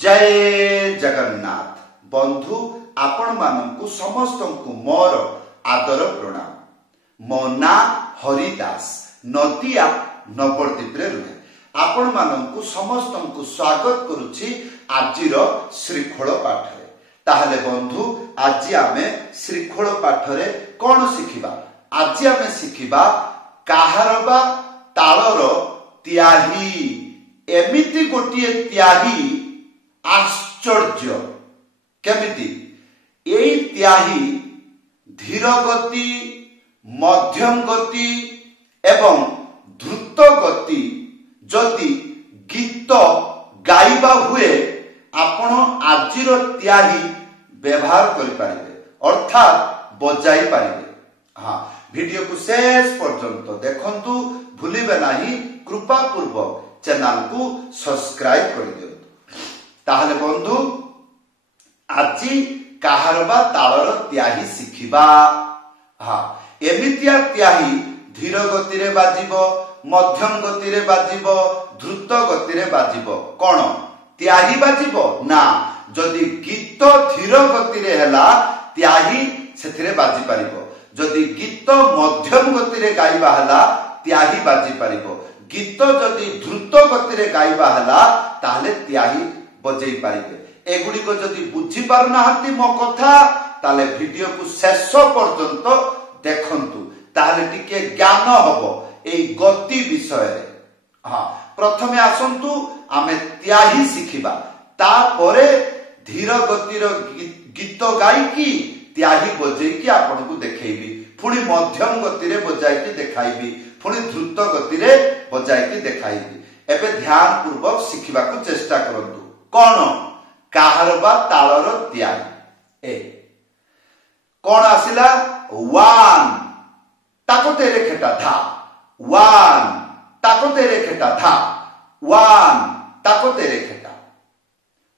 जय जगन्नाथ बंधु आपण मानकु समस्त को मोर आदर प्रणाम। मो ना हरिदास नदिया नवद्वीप रे रुहे आपण मानकु समस्त को स्वागत करुछि आजिर श्रीखोल पाठ रे। ताहले बंधु आज आमे श्रीखोल पाठ रे कोन शिखिबा? आज आमे शिखिबा काहारबा तालर त्याही। एमिति गोटिए त्याही आश्चर्य केमिति एई त्याही धीर गति मध्यम गति एवं द्रुत गति जदि गीत गाइबा हुए आपण आजिर त्याही व्यवहार करि पारिबे अर्थात बजाई पारिबे। हाँ, वीडियो को शेष पर्यंत देखंतु भूलिबे नाही। कृपा पूर्वक चैनल को सब्सक्राइब कर दियो। ताहले बंधु आज काहारबा तालर त्याही शिखिबा। हाँ, एमितिया त्याही धीर गति रे बाजिबो, मध्यम गति रे बाजिबो, द्रुत गति रे बाजिबो। कोन त्याही बाजिबो ना जदि गीत धीर गति रे हैला त्याही सेथिरे बाजी पारिबो। जदि गीत मध्यम गति रे गाइबा हैला त्याही बाजी पारिबो। गीत जदि द्रुत गति रे गाइबा हैला ताहले त्याही बजै पारिबे। एगुडी को जदि बुझी पारना हाती मो कथा ताले वीडियो को शेष पर्यंत देखंतु ताले टिके ज्ञान हबो एई गति विषय रे। हां, प्रथमे आसंतु आमे त्याही शिखिबा, ता परे धीर गतिर गीत गाई की त्याही बजै की आपन को देखेबी, पुणी मध्यम गति रे बजाई की देखाइबी, पुणी द्रुत गति रे बजाई की देखाइबी। एबे ध्यान पूर्वक शिखिबा को चेष्टा करंतु। कोन काहारबा तालर त्याही। ए कोन आसिला वन ताको तेरे खेटा धा, वन ताको तेरे खेटा धा, वन ताको तेरे खेटा।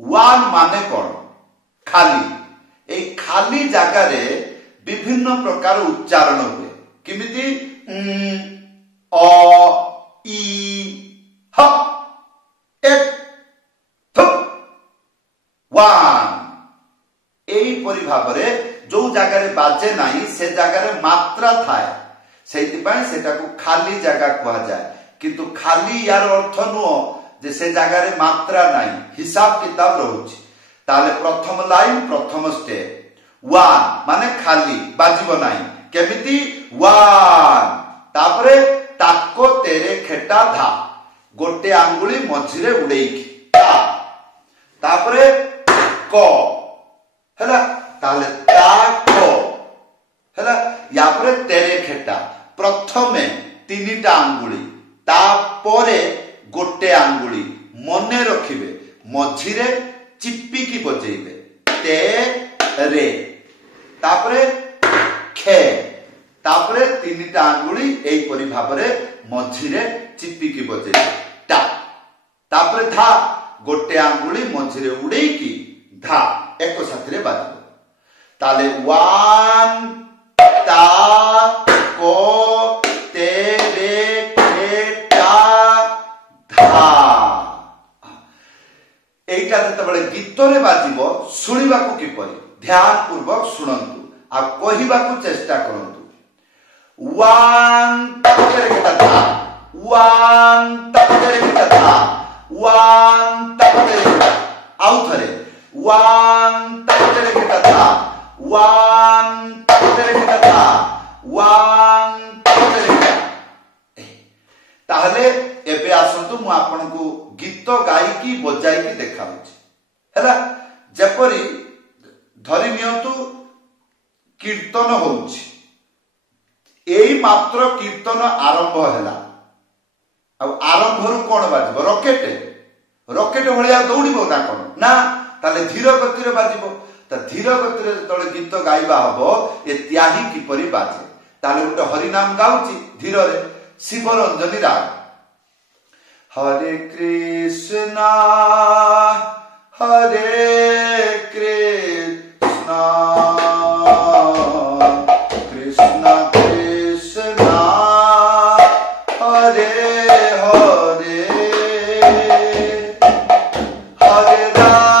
वन माने कोन? खाली। ए खाली जागा रे विभिन्न प्रकार उच्चारण हुए। किमिति अ ई ह एक एपरी भाव जो जगार बाजे नाही से जगार मात्रा थाए से खाली जगह कह जाए। किंतु खाली यार अर्थ नुह जे से जगार मात्रा नाही, हिसाब किताब रहुछि। ताले प्रथम लाइन प्रथम स्टेप वन माने खाली बाजिबो नाही। केमिति वन तापरे ताको तेरे खेटा धा गोटे आंगुली मझिरे उड़ेइकी तापरे को हैला ताले ताको हैला या परे तेरे खेटा प्रथमे तीनिटा आंगुली तापरे गोटे आंगुली मने रखिबे मझिरे चिप्पी की बजेइबे ते रे तापरे खे तापरे तीनिटा आंगुली एई परि भाबरे मझिरे चिप्पी की बजेइबे टा तापरे धा गोटे आंगुली मझिरे उड़ेई की धा एको साथरे बाजिबो। ताले वन ता को तेरे खेटा धा। एटा जतबेले गीत रे बाजिबो सुनिबा को किपरि ध्यान पूर्वक सुनंतु आ कहिबा को चेष्टा करंतु। वन ता तेरे खेटा धा, वन ता तेरे खेटा धा, वन ता तेरे खेटा। आउ थरे वन ता तेरे खेटा धा, वन ता तेरे खेटा धा, वन ता तेरे खेटा। ताहले एबे आसंतु मु आपन को गीत गाई की बजाई की देखाउछि। हैला जेपरि धरि नियंतु कीर्तन होउछि, एई मात्र कीर्तन आरंभ हैला। अब आरंभ रु कोन बाजिबो? रॉकेट रॉकेट भलिया दौड़िबो ना कोन ना, ताले धीर गति रे बाजिबो। त धीर गति रे तळे गीत गाइबा हबो ए त्याही किपरि बाजे। ताले उटे हरि नाम गाउची धीर रे शिवरंजनी राग। हरे कृष्णा कृष्ण कृष्णा हरे हरे हरे राम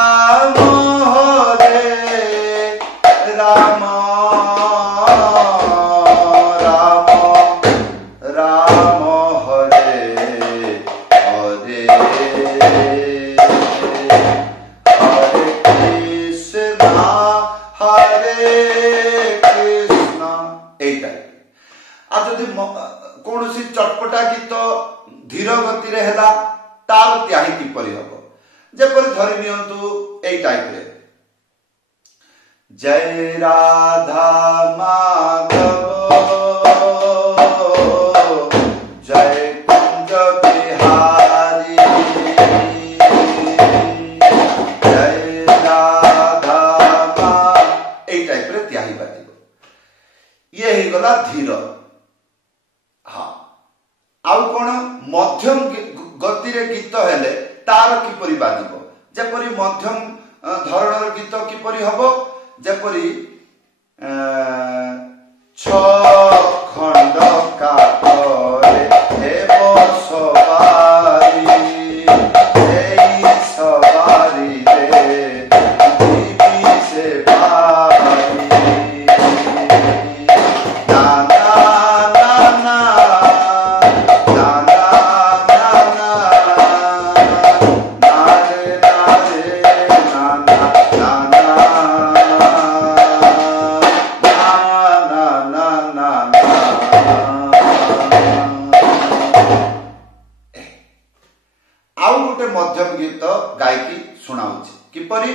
जेपरि धरि नियंतु एई टाइप रे जय राधा माधव जय कुंज बिहारी जय राधा मा एई टाइप रे त्याही बाजिबो ये ही गला धीर हाँ आउ कोन मध्यम गति रे गीत हेले तार किपरि बाजिबो जेपरि मध्यम धरणर गीत किपरि हबो जेपरि छ खंड काठरे हेबो सवारी एई सवारी रे जीवी से भारी ना ना ना ना ना ना ना ना रे ना रे ना ना मध्यम गीत गायकी सुनाउछि किपरि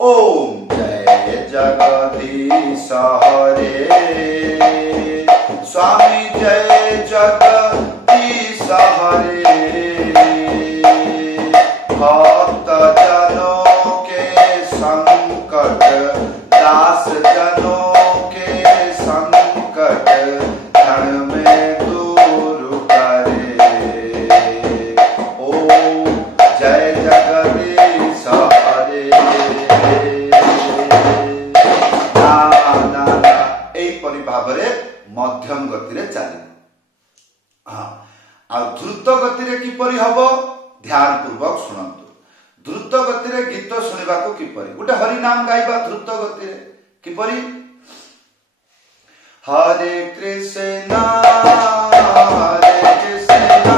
ओम जय जगदीश हरे स्वामी जय जगदीश हरे भक्त जनों के संकट दास जनों के संकट क्षण में दूर करे जय जगदीश हरे एपरि भाव मध्यम गति रे चली हाँ आ द्रुत गति रे किपरि हबो ध्यान पूर्वक सुनंतु द्रुत गति रे गीत सुनिबा को किपरि गोटे हरि नाम गाइबा द्रुत गति रे किपरि हरे कृष्णा हरे कृष्णा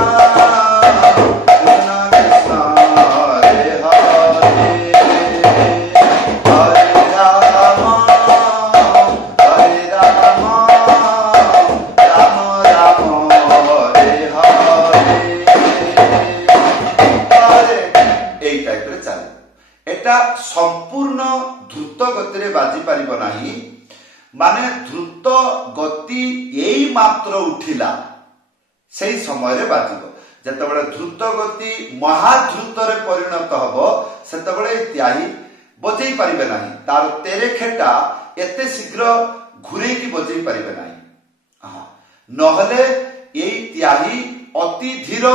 संपूर्ण द्रुत गति रे बाजी पारिबो नाही माने द्रुत गति एई मात्र उठिला सेई समय रे बाजिबो जतबेले द्रुत गति महाद्रुत रे परिणत हबो सेतबेले त्याही बजेई पारिबे नाही तार तेरे खेटा एते शीघ्र घुरे की बजेई पारिबे नाही नहले एई त्याही अति धीर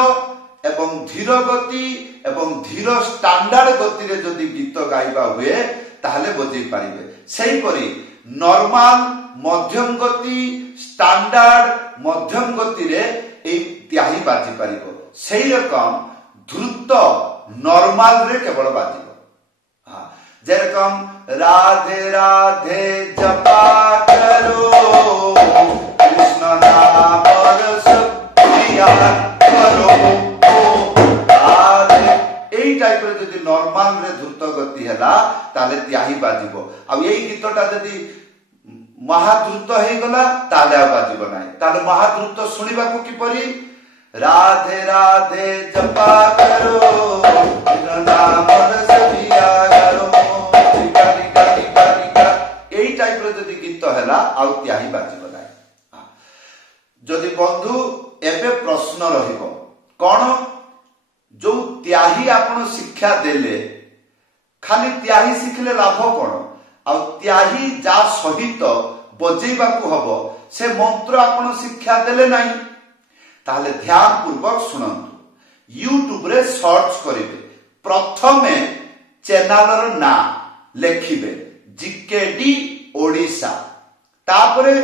एवं धीर गति एवं धीर स्टैंडर्ड गति रे जदि गीत गाइबा हुए ताहले बजेई पारिबे सेही परी नॉर्मल मध्यम गति स्टैंडर्ड मध्यम गति रे एई त्याही बाजी पारिबो सेही रकम द्रुत नॉर्मल रे केवल बाजिबो हां जे रकम राधे राधे जपा करो कृष्ण नाम रस पिया करो टाइप रे जदि नॉर्मल रे द्रुत गति हैला ताले त्याही बाजिबो आ एई गीतटा जदि महाद्रुत हे गला ताले आ बाजिबो नाही ताले महाद्रुत सुनिबा को किपरि राधे राधे जपा करो नाम रस पिया करो गाली गाली गाली का एई टाइप रे जदि गीत हैला आ त्याही बाजिबो नाही जदि बंधु एबे प्रश्न रहिबो कोन जो त्याही आपण शिक्षा देले खाली त्याही शिखले लाभ कोन आ त्याही जा सहित बजेबा को हबो से मंत्र आपण शिक्षा देले नाही ताले ध्यान पूर्वक सुनंतु YouTube रे सर्च करिवे प्रथमे चैनल रो ना लेखिबे जीकेडी ओडिसा तापरे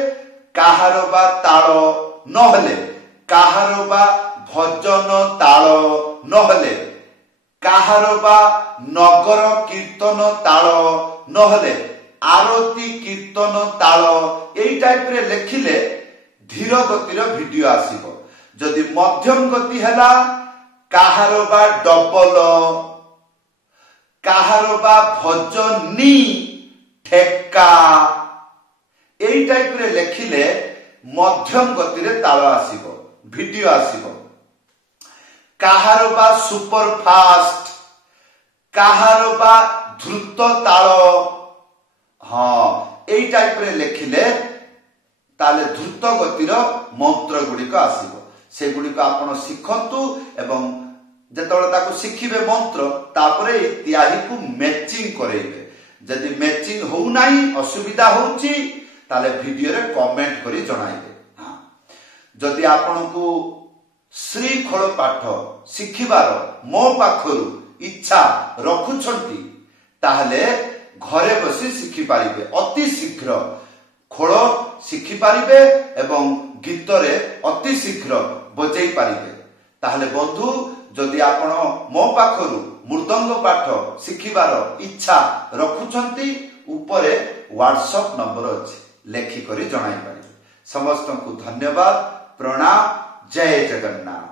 काहारो बा ताळो नहले काहारो बा भजन ताल नहले काहारो बा नगर कीर्तन ताल नहले आरती कीर्तन ताल एई टाइप रे लेखिले धीर गतिर वीडियो आसीबो जदि मध्यम गति हैला काहारो बा डबल काहारो बा भजनी ठेका एई टाइप रे लेखिले मध्यम गति रे ताल आसीबो वीडियो आसीबो काहारो बा सुपर फास्ट କାହାର ବା ଦ୍ରୁତ ତାଳ। ହଁ, ଏଇ ଟାଇପରେ ଲେଖିଲେ ତାହେଲେ ଦ୍ରୁତ ଗତିର ମନ୍ତ୍ର ଗୁଡିକ ଆସିବ। ସେଗୁଡିକ ଆପଣ ଶିଖନ୍ତୁ ଏବଂ ଯେତେବେଳେ ତାକୁ ଶିଖିବେ ମନ୍ତ୍ର ତାପରେ ଏଇ ତିଆରିକୁ ମ୍ୟାଚିଂ କରେଇବେ। ଯଦି ମ୍ୟାଚିଂ ହଉନାହିଁ, ଅସୁବିଧା ହଉଛି, ତାହେଲେ ଭିଡିଓରେ କମେଣ୍ଟ କରି ଜଣାଇବେ। ଯଦି ଆପଣଙ୍କୁ ଶ୍ରୀଖୋଳ ପାଠ ଶିଖିବାର ମୋ ପାଖରୁ ଇଚ୍ଛା ରଖୁଛନ୍ତି ତାହେଲେ ଘରେ ବସି ଶିଖିପାରିବେ। ଅତି ଶୀଘ୍ର ଖୋଳ ଶିଖିପାରିବେ ଏବଂ ଗୀତରେ ଅତି ଶୀଘ୍ର ବଜେଇ ପାରିବେ। ତାହେଲେ ବନ୍ଧୁ, ଯଦି ଆପଣ ମୋ ପାଖରୁ ମୃଦଙ୍ଗ ପାଠ ଶିଖିବାର ଇଚ୍ଛା ରଖୁଛନ୍ତି, ଉପରେ ହ୍ୱାଟ୍ସଆପ୍ ନମ୍ବର ଅଛି, ଲେଖିକରି ଜଣାଇ ପାରିବେ। ସମସ୍ତଙ୍କୁ ଧନ୍ୟବାଦ, ପ୍ରଣାମ, ଜୟ ଜଗନ୍ନାଥ।